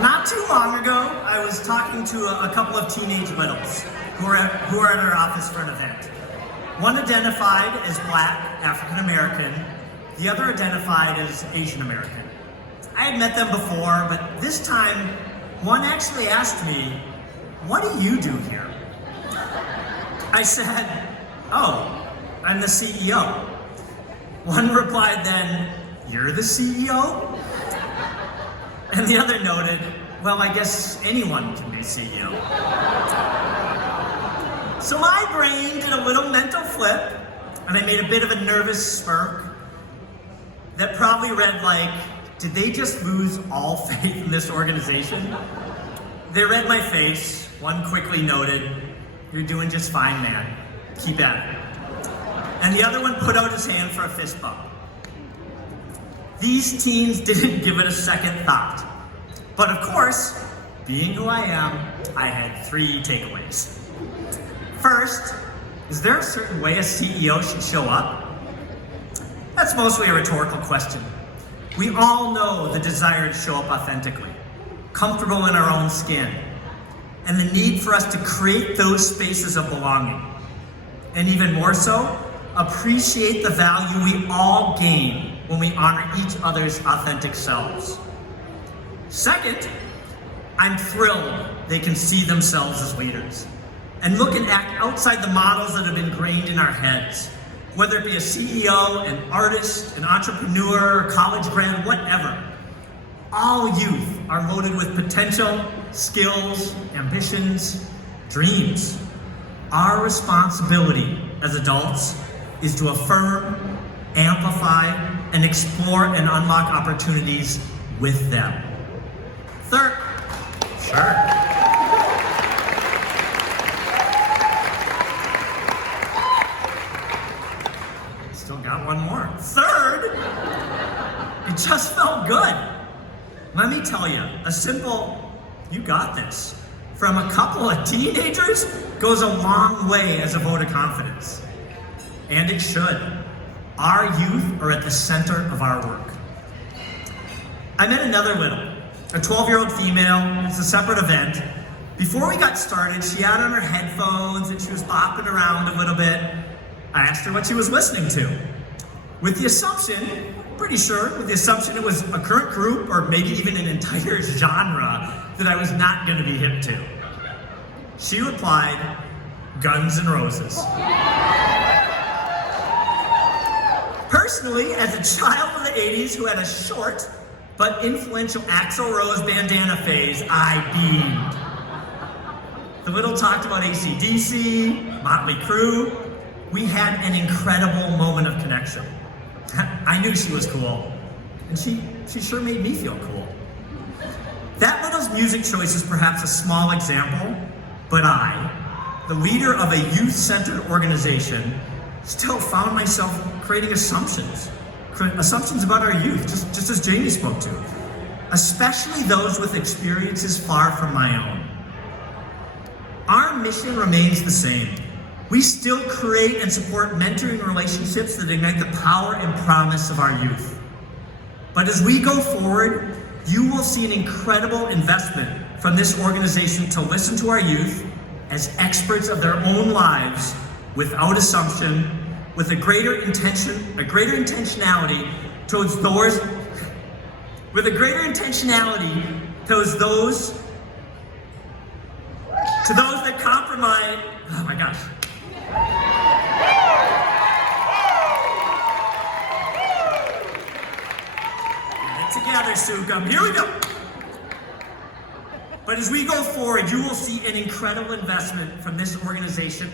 Not too long ago, I was talking to a couple of teenage littles who were at our office for an event. One identified as Black, African American, the other identified as Asian American. I had met them before, but this time, one actually asked me, "What do you do here?" I said, "Oh, I'm the CEO." One replied then, "You're the CEO?" And the other noted, "Well, I guess anyone can be CEO." So my brain did a little mental flip, and I made a bit of a nervous smirk that probably read like, did they just lose all faith in this organization? They read my face. One quickly noted, "You're doing just fine, man. Keep at it." And the other one put out his hand for a fist bump. These teens didn't give it a second thought. But of course, being who I am, I had 3 takeaways. First, is there a certain way a CEO should show up? That's mostly a rhetorical question. We all know the desire to show up authentically, comfortable in our own skin, and the need for us to create those spaces of belonging. And even more so, appreciate the value we all gain when we honor each other's authentic selves. Second, I'm thrilled they can see themselves as leaders and look and act outside the models that have been ingrained in our heads, whether it be a CEO, an artist, an entrepreneur, college grad, whatever. All youth are loaded with potential, skills, ambitions, dreams. Our responsibility as adults is to affirm, amplify, and explore and unlock opportunities with them. Third, sure. Still got one more. Third, it just felt good. Let me tell you, a simple, "You got this," from a couple of teenagers goes a long way as a vote of confidence. And it should. Our youth are at the center of our work. I met another little, a 12-year-old female. It's a separate event. Before we got started, she had on her headphones and she was bopping around a little bit. I asked her what she was listening to. With the assumption, pretty sure, with the assumption it was a current group or maybe even an entire genre that I was not going to be hip to. She replied, "Guns N' Roses." Personally, as a child of the 80s who had a short but influential Axl Rose bandana phase, I beamed. The little talked about AC/DC, Motley Crue. We had an incredible moment of connection. I knew she was cool, and she sure made me feel cool. That little's music choice is perhaps a small example, but I, the leader of a youth-centered organization, still found myself creating assumptions about our youth, just as Jamie spoke to, especially those with experiences far from my own. Our mission remains the same. We still create and support mentoring relationships that ignite the power and promise of our youth. But as we go forward, you will see an incredible investment from this organization to listen to our youth as experts of their own lives without assumption, with a greater intentionality towards those that compromise. Oh my gosh. Get it together, Sukum. Here we go. But as we go forward, you will see an incredible investment from this organization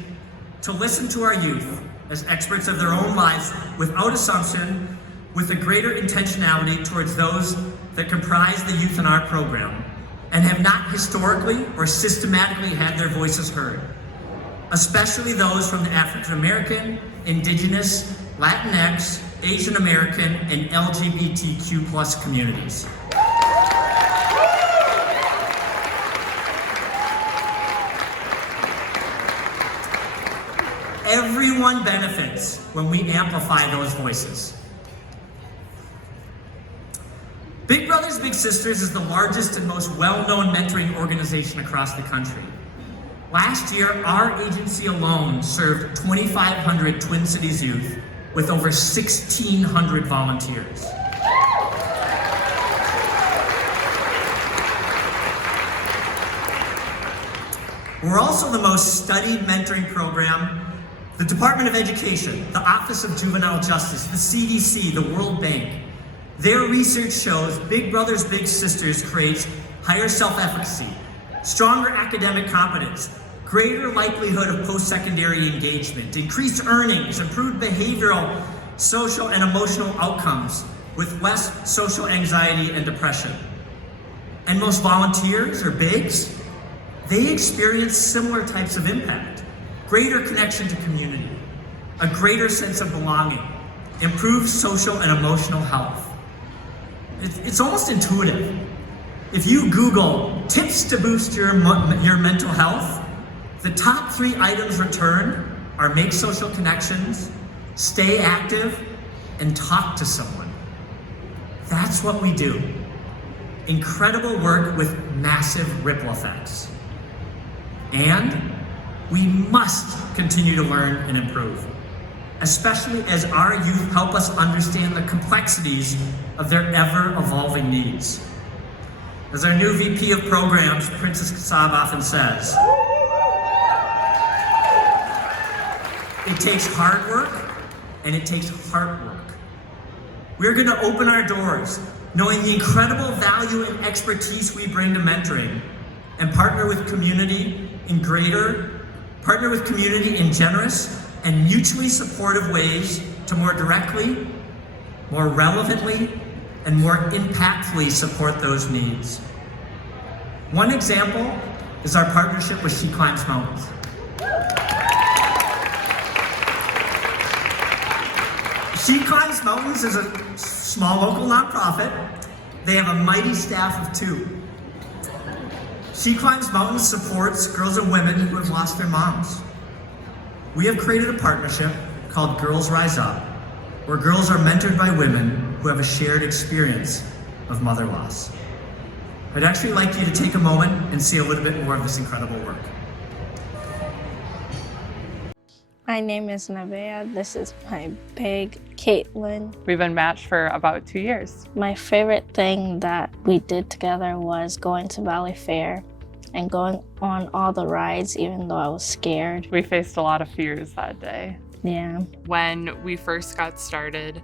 to listen to our youth as experts of their own lives without assumption, with a greater intentionality towards those that comprise the youth in our program and have not historically or systematically had their voices heard, especially those from the African American, Indigenous, Latinx, Asian American, and LGBTQ+ communities. Everyone benefits when we amplify those voices. Big Brothers Big Sisters is the largest and most well-known mentoring organization across the country. Last year, our agency alone served 2,500 Twin Cities youth with over 1,600 volunteers. We're also the most studied mentoring program. The Department of Education, the Office of Juvenile Justice, the CDC, the World Bank, their research shows Big Brothers Big Sisters creates higher self-efficacy, stronger academic competence, greater likelihood of post-secondary engagement, increased earnings, improved behavioral, social, and emotional outcomes with less social anxiety and depression. And most volunteers, or bigs, they experience similar types of impact. Greater connection to community, a greater sense of belonging, improved social and emotional health. It's almost intuitive. If you Google tips to boost your mental health, the top 3 items returned are make social connections, stay active, and talk to someone. That's what we do. Incredible work with massive ripple effects. And we must continue to learn and improve, especially as our youth help us understand the complexities of their ever-evolving needs. As our new VP of Programs, Princess Kasab, often says, it takes hard work and it takes heart work. We're going to open our doors, knowing the incredible value and expertise we bring to mentoring, and partner with community in generous and mutually supportive ways to more directly, more relevantly, and more impactfully support those needs. One example is our partnership with She Climbs Mountains. She Climbs Mountains is a small local nonprofit. They have a mighty staff of 2. She Climbs Mountains supports girls and women who have lost their moms. We have created a partnership called Girls Rise Up, where girls are mentored by women who have a shared experience of mother loss. I'd actually like you to take a moment and see a little bit more of this incredible work. My name is Nevaeh. This is my big Caitlin. We've been matched for about 2 years. My favorite thing that we did together was going to Valley Fair and going on all the rides, even though I was scared. We faced a lot of fears that day. Yeah. When we first got started,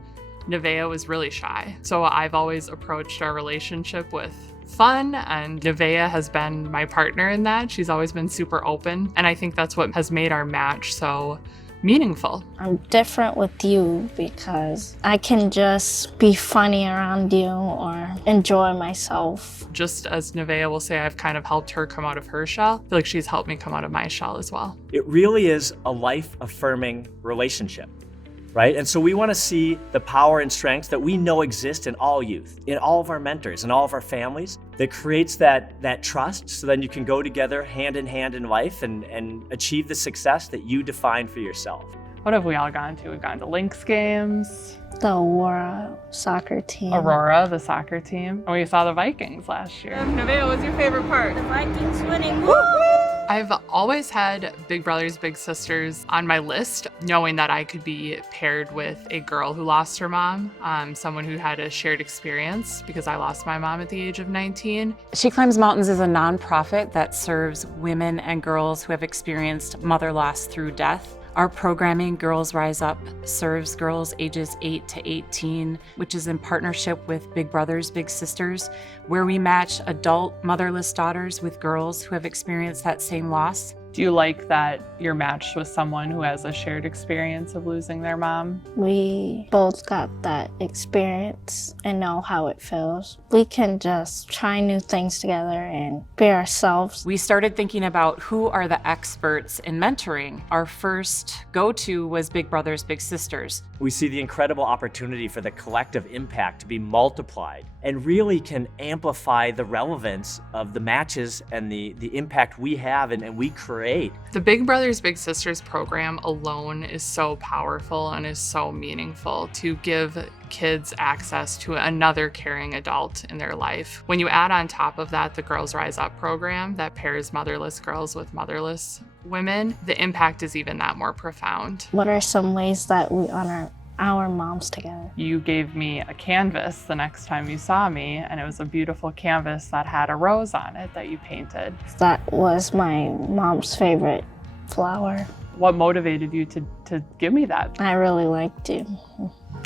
Nevaeh was really shy. So I've always approached our relationship with fun, and Nevaeh has been my partner in that. She's always been super open, and I think that's what has made our match so meaningful. I'm different with you because I can just be funny around you or enjoy myself. Just as Nevaeh will say, I've kind of helped her come out of her shell. I feel like she's helped me come out of my shell as well. It really is a life-affirming relationship, right? And so we want to see the power and strength that we know exist in all youth, in all of our mentors, in all of our families, that creates that trust, so then you can go together hand in hand in life and achieve the success that you define for yourself. What have we all gone to? We've gone to Lynx games. The Aurora soccer team. Aurora, the soccer team. And we saw the Vikings last year. Nevaeh, what's your favorite part? The Vikings winning. Woo! I've always had Big Brothers Big Sisters on my list, knowing that I could be paired with a girl who lost her mom, someone who had a shared experience, because I lost my mom at the age of 19. She Climbs Mountains is a nonprofit that serves women and girls who have experienced mother loss through death. Our programming, Girls Rise Up, serves girls ages 8 to 18, which is in partnership with Big Brothers Big Sisters, where we match adult motherless daughters with girls who have experienced that same loss. Do you like that you're matched with someone who has a shared experience of losing their mom? We both got that experience and know how it feels. We can just try new things together and be ourselves. We started thinking about who are the experts in mentoring. Our first go-to was Big Brothers Big Sisters. We see the incredible opportunity for the collective impact to be multiplied and really can amplify the relevance of the matches and the impact we have and we create aid. The Big Brothers Big Sisters program alone is so powerful and is so meaningful to give kids access to another caring adult in their life. When you add on top of that the Girls Rise Up program that pairs motherless girls with motherless women, the impact is even that more profound. What are some ways that we honor our moms together? You gave me a canvas the next time you saw me, and it was a beautiful canvas that had a rose on it that you painted. That was my mom's favorite flower. What motivated you to give me that? I really liked you,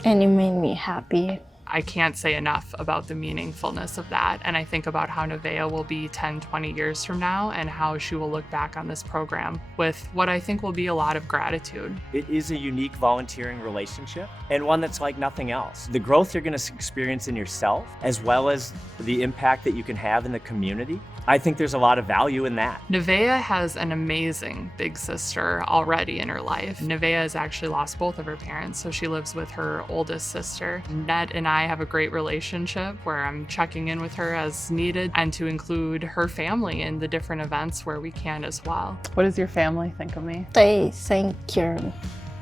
and it made me happy. I can't say enough about the meaningfulness of that. And I think about how Nevaeh will be 10, 20 years from now and how she will look back on this program with what I think will be a lot of gratitude. It is a unique volunteering relationship and one that's like nothing else. The growth you're going to experience in yourself, as well as the impact that you can have in the community, I think there's a lot of value in that. Nevaeh has an amazing big sister already in her life. Nevaeh has actually lost both of her parents, so she lives with her oldest sister. Ned and I have a great relationship where I'm checking in with her as needed and to include her family in the different events where we can as well. What does your family think of me? They think you're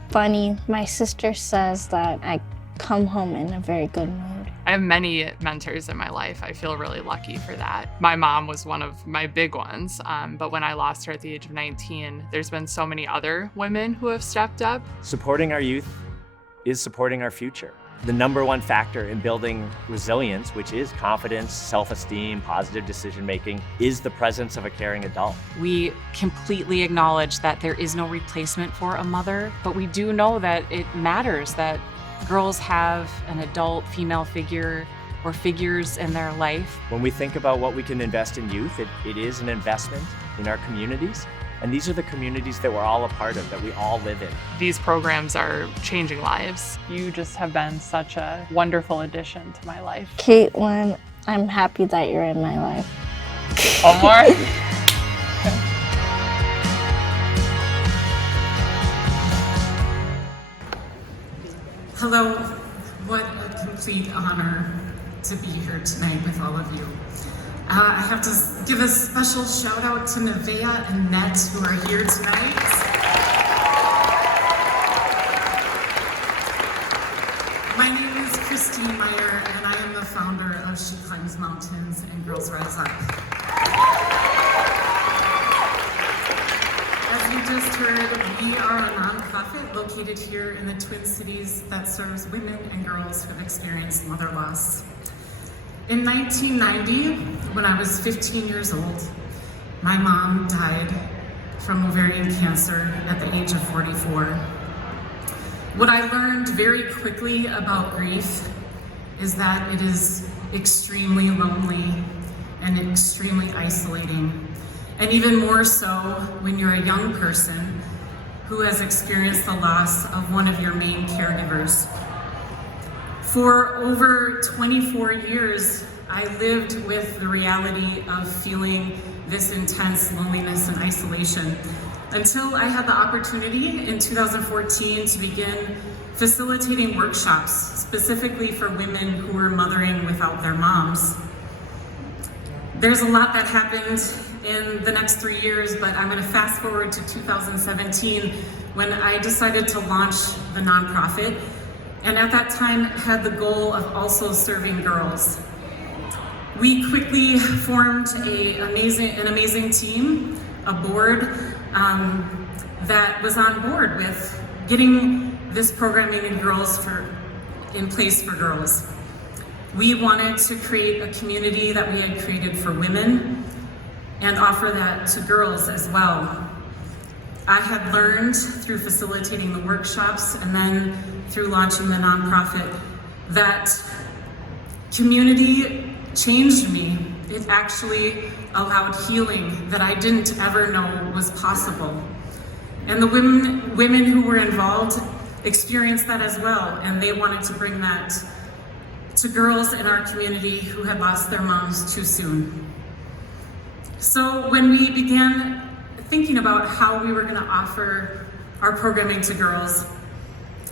funny. My sister says that I come home in a very good mood. I have many mentors in my life. I feel really lucky for that. My mom was one of my big ones, but when I lost her at the age of 19, there's been so many other women who have stepped up. Supporting our youth is supporting our future. The number one factor in building resilience, which is confidence, self-esteem, positive decision-making, is the presence of a caring adult. We completely acknowledge that there is no replacement for a mother, but we do know that it matters that girls have an adult female figure or figures in their life. When we think about what we can invest in youth, it is an investment in our communities. And these are the communities that we're all a part of, that we all live in. These programs are changing lives. You just have been such a wonderful addition to my life. Caitlin, I'm happy that you're in my life. One more? Hello, what a complete honor to be here tonight with all of you. I have to give a special shout out to Nevaeh and Net who are here tonight. My name is Christine Meyer and I am the founder of She Climbs Mountains and Girls Rise Up. As you just heard, we are a nonprofit located here in the Twin Cities that serves women and girls who have experienced mother loss. In 1990, when I was 15 years old, my mom died from ovarian cancer at the age of 44. What I learned very quickly about grief is that it is extremely lonely and extremely isolating. And even more so when you're a young person who has experienced the loss of one of your main caregivers. For over 24 years, I lived with the reality of feeling this intense loneliness and isolation until I had the opportunity in 2014 to begin facilitating workshops specifically for women who were mothering without their moms. There's a lot that happened in the next 3 years, but I'm going to fast forward to 2017 when I decided to launch the nonprofit, and at that time had the goal of also serving girls. We quickly formed an amazing team, a board that was on board with getting this programming in place for girls. We wanted to create a community that we had created for women and offer that to girls as well. I had learned through facilitating the workshops and then through launching the nonprofit that community changed me. It actually allowed healing that I didn't ever know was possible. And the women who were involved experienced that as well, and they wanted to bring that to girls in our community who had lost their moms too soon. So when we began thinking about how we were going to offer our programming to girls,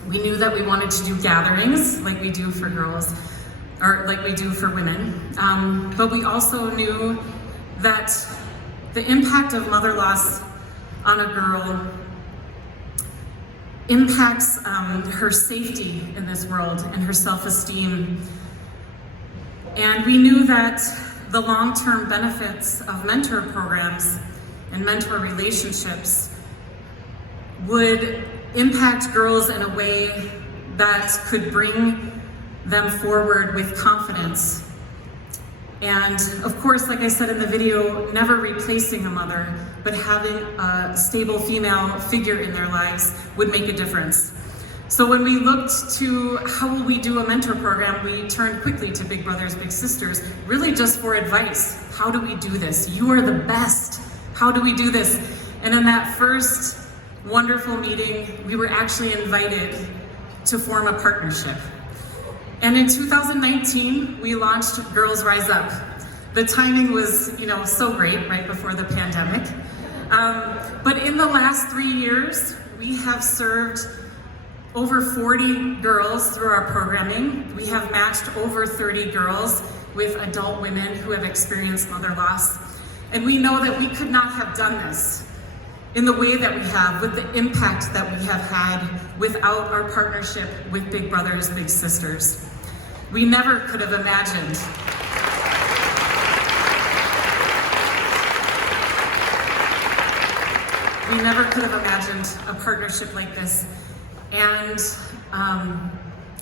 we knew that we wanted to do gatherings like we do for girls, or like we do for women. But we also knew that the impact of mother loss on a girl impacts her safety in this world and her self-esteem. And we knew that the long-term benefits of mentor programs and mentor relationships would impact girls in a way that could bring them forward with confidence. And of course, like I said in the video, never replacing a mother, but having a stable female figure in their lives would make a difference. So when we looked to how will we do a mentor program, we turned quickly to Big Brothers Big Sisters, really just for advice. How do we do this? You are the best. How do we do this? And in that first wonderful meeting, we were actually invited to form a partnership. And in 2019, we launched Girls Rise Up. The timing was, so great right before the pandemic. But in the last 3 years, we have served over 40 girls through our programming. We have matched over 30 girls with adult women who have experienced mother loss. And we know that we could not have done this in the way that we have, with the impact that we have had without our partnership with Big Brothers Big Sisters. We never could have imagined a partnership like this. And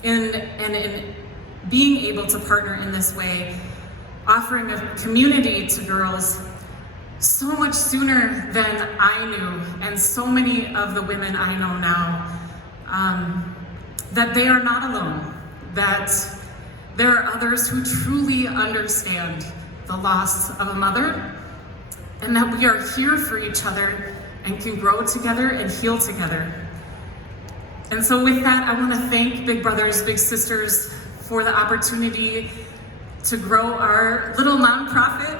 in being able to partner in this way, offering a community to girls so much sooner than I knew, and so many of the women I know now, that they are not alone, that there are others who truly understand the loss of a mother, and that we are here for each other and can grow together and heal together. And so with that, I want to thank Big Brothers Big Sisters for the opportunity to grow our little nonprofit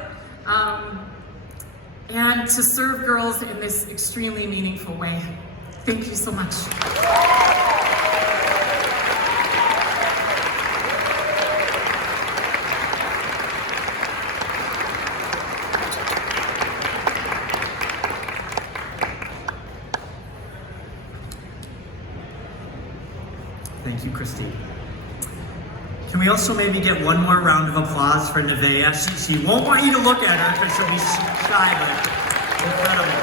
and to serve girls in this extremely meaningful way. Thank you so much. Thank you, Christine. Can we also maybe get one more round of applause for Nevaeh? She won't want you to look at her because she'll be shy, but incredible.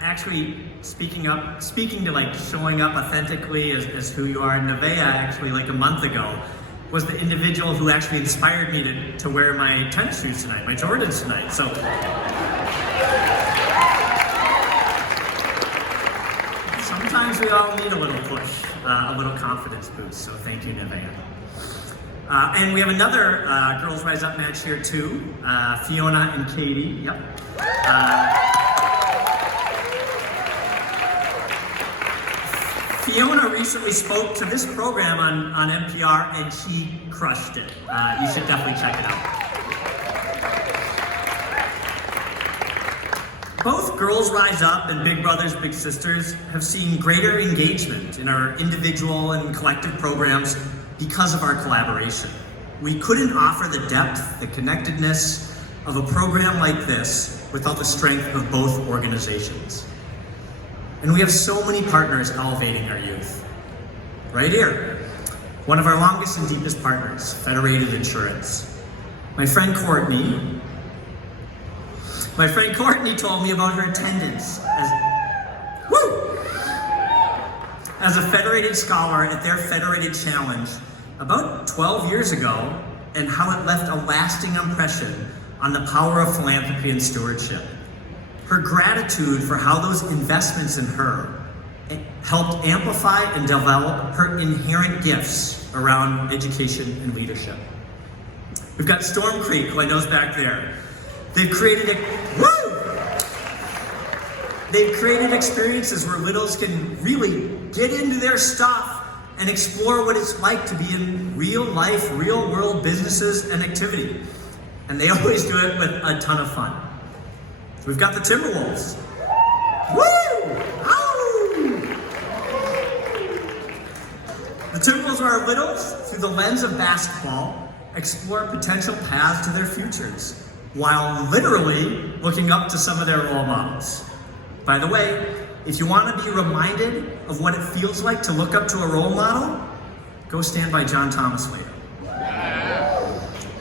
Actually, speaking to like showing up authentically as who you are, Nevaeh actually like a month ago was the individual who actually inspired me to wear my tennis shoes tonight, my Jordans tonight. So sometimes we all need a little push, a little confidence boost. So thank you, Nevaeh. And we have another Girls Rise Up match here too, Fiona and Katie. Yep. Fiona recently spoke to this program on NPR and she crushed it. You should definitely check it out. Both Girls Rise Up and Big Brothers Big Sisters have seen greater engagement in our individual and collective programs because of our collaboration. We couldn't offer the depth, the connectedness of a program like this without the strength of both organizations. And we have so many partners elevating our youth. Right here, one of our longest and deepest partners, Federated Insurance. My friend Courtney told me about her attendance as a Federated Scholar at their Federated Challenge about 12 years ago, and how it left a lasting impression on the power of philanthropy and stewardship. Her gratitude for how those investments in her helped amplify and develop her inherent gifts around education and leadership. We've got Storm Creek, who I know's back there. They've created experiences where littles can really get into their stuff and explore what it's like to be in real life, real world businesses and activity. And they always do it with a ton of fun. We've got the Timberwolves. Woo! Ow! The Timberwolves are our littles through the lens of basketball explore potential paths to their futures, while literally looking up to some of their role models. By the way, if you want to be reminded of what it feels like to look up to a role model, go stand by John Thomas later.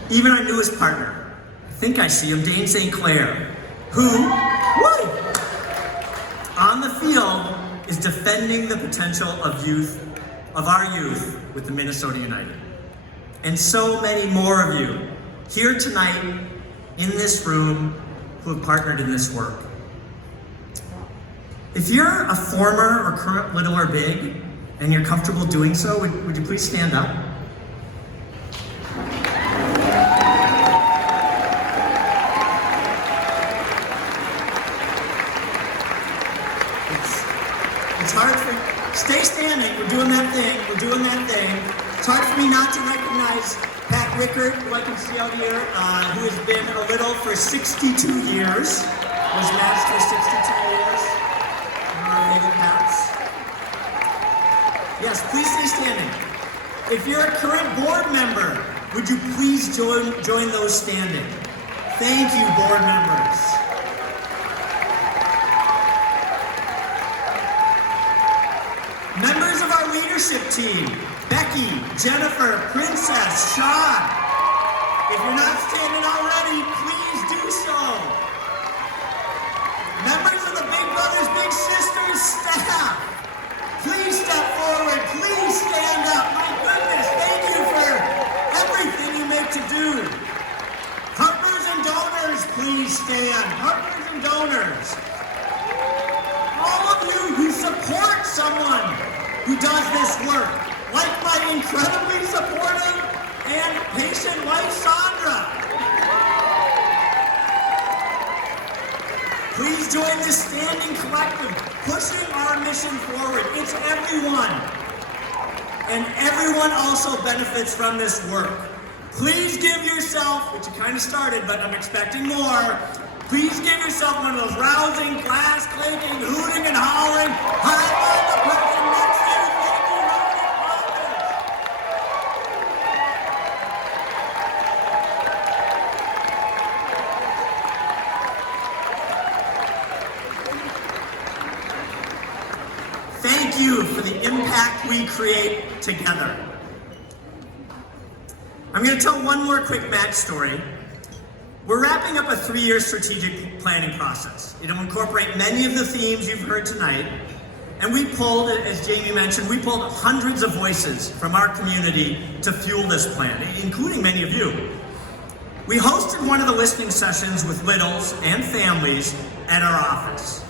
Even our newest partner, I think I see him, Dane St. Clair, who, on the field, is defending the potential of our youth with the Minnesota United. And so many more of you here tonight in this room who have partnered in this work. If you're a former or current Little or Big and you're comfortable doing so, would you please stand up? It's hard for, stay standing, we're doing that thing. It's hard for me not to recognize Pat Rickard, who I can see out here, who has been a Little for 62 years, was matched for 62 years. Pats. Yes, please stay standing. If you're a current board member, would you please join those standing? Thank you, board members. Members of our leadership team, Becky, Jennifer, Princess, Sean. If you're not standing already, please do so. Members of the Big Brothers Big Sisters staff, please step forward, please stand up. My goodness, thank you for everything you make to do. Partners and donors, please stand. Partners and donors. All of you who support someone who does this work, like my incredibly supportive and patient wife, Sandra. Please join this standing collective, pushing our mission forward. It's everyone. And everyone also benefits from this work. Please give yourself, which you kind of started, but I'm expecting more. Please give yourself one of those rousing, glass clinking, hooting and hollering, high five the person next to you. Thank you, Thank you for the impact we create together. I'm going to tell one more quick match story. We're wrapping up a 3-year strategic planning process. It'll incorporate many of the themes you've heard tonight. And we pulled, as Jamie mentioned, we pulled hundreds of voices from our community to fuel this plan, including many of you. We hosted one of the listening sessions with littles and families at our office.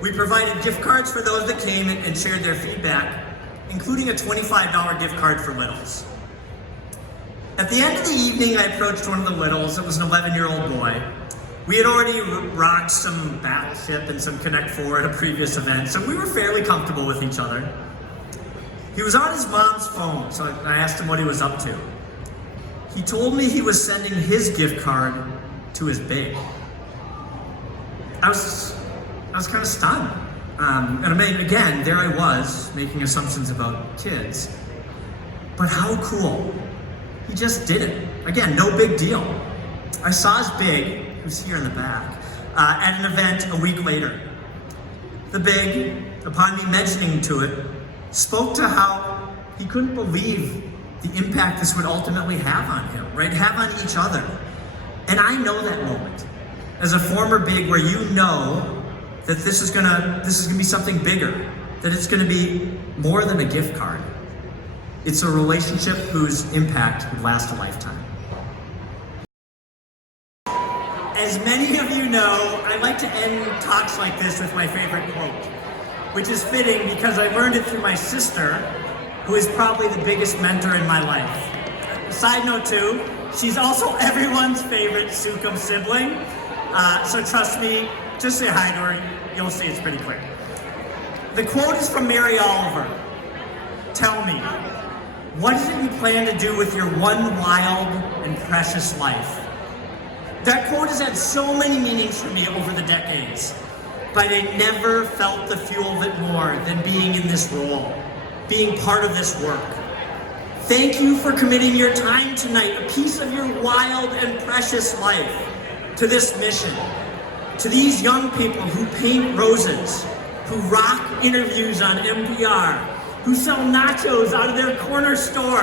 We provided gift cards for those that came and shared their feedback, including a $25 gift card for littles. At the end of the evening, I approached one of the littles. It was an 11-year-old boy. We had already rocked some Battleship and some Connect 4 at a previous event, so we were fairly comfortable with each other. He was on his mom's phone, so I asked him what he was up to. He told me he was sending his gift card to his babe. I was kind of stunned. And I mean, again, there I was, making assumptions about kids. But how cool. He just did it. Again, no big deal. I saw his big, who's here in the back, at an event a week later. The big, upon me mentioning to it, spoke to how he couldn't believe the impact this would ultimately have on him, right? Have on each other. And I know that moment. As a former big, where you know that this is gonna be something bigger, that it's gonna be more than a gift card. It's a relationship whose impact would last a lifetime. As many of you know, I like to end talks like this with my favorite quote, which is fitting because I learned it through my sister, who is probably the biggest mentor in my life. Side note too, she's also everyone's favorite Sukum sibling. So trust me, just say hi to her, you'll see it's pretty quick. The quote is from Mary Oliver. Tell me, what is it you plan to do with your one wild and precious life? That quote has had so many meanings for me over the decades, but I never felt the fuel of it more than being in this role, being part of this work. Thank you for committing your time tonight, a piece of your wild and precious life, to this mission. To these young people who paint roses, who rock interviews on NPR, who sell nachos out of their corner store,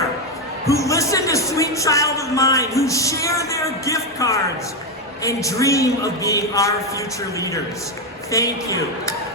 who listen to Sweet Child of Mine, who share their gift cards and dream of being our future leaders. Thank you.